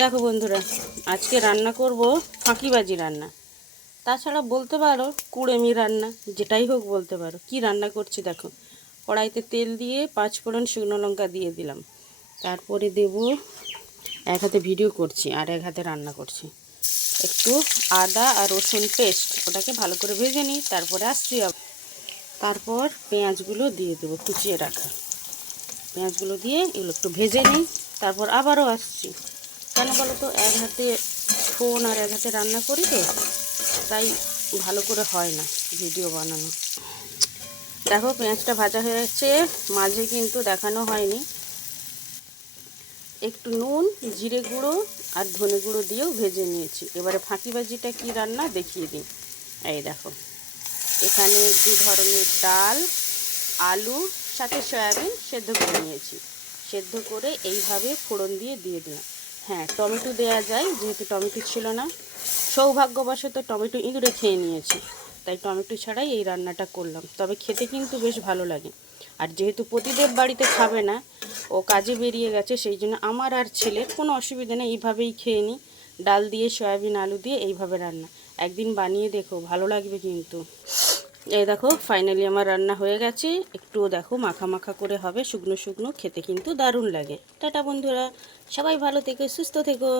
দেখো বন্ধুরা, আজকে রান্না করব ফাঁকিবাজি রান্না। তাছাড়া বলতে পারো কুড়েমি রান্না, যেটাই হোক বলতে পারো। কি রান্না করছি দেখো। কড়াইতে তেল দিয়ে 5 ফোড়ন শুকনো লঙ্কা দিয়ে দিলাম। তারপরে দেব, এক হাতে ভিডিও করছি আর এক হাতে রান্না করছি, একটু আদা আর রসুন পেস্ট, ওটাকে ভালো করে ভেজে নিই। তারপরে আসছি তারপর পেঁয়াজগুলো দিয়ে দেবো, কুচিয়ে রাখা পেঁয়াজগুলো দিয়ে এগুলো একটু ভেজে নিই। তারপর আবারও আসছি। কেন বলো তো, এক হাতে ফোন আর এক হাতে রান্না করি তো, তাই ভালো করে হয় না ভিডিও বানানো। দেখো পেঁয়াজটা ভাজা হয়ে যাচ্ছে, মাঝে কিন্তু দেখানো হয়নি, একটু নুন, জিরে গুঁড়ো আর ধনে গুঁড়ো দিয়েও ভেজে নিয়েছি। এবারে ফাঁকিবাজিটা কি রান্না দেখিয়ে দিই। এই দেখো, এখানে 2 ধরনের ডাল, আলু সাথে সয়াবিন সেদ্ধ করে নিয়েছি। সেদ্ধ করে এইভাবে ফোড়ন দিয়ে দিলাম। হ্যাঁ, টমেটো দেওয়া যায়, যেহেতু টমেটো ছিল না। সৌভাগ্যবশত টমেটো ইঁদুরে খেয়ে নিয়েছি, তাই টমেটো ছাড়াই এই রান্নাটা করলাম। তবে খেতে কিন্তু বেশ ভালো লাগে। আর যেহেতু প্রতিদেব বাড়িতে খাবে না, ও কাজে বেরিয়ে গেছে, সেই জন্য আমার আর ছেলের কোনো অসুবিধা নেই, এইভাবেই খেয়ে নিই। ডাল দিয়ে সয়াবিন আলু দিয়ে এইভাবে রান্না একদিন বানিয়ে দেখো, ভালো লাগবে কিন্তু। এই দেখো ফাইনালি আমার রান্না হয়ে গেছে। একটুও দেখো মাখা মাখা করে হবে, শুকনো শুকনো, খেতে কিন্তু দারুণ লাগে। টাটা বন্ধুরা, সবাই ভালো থেকো, সুস্থ থেকো।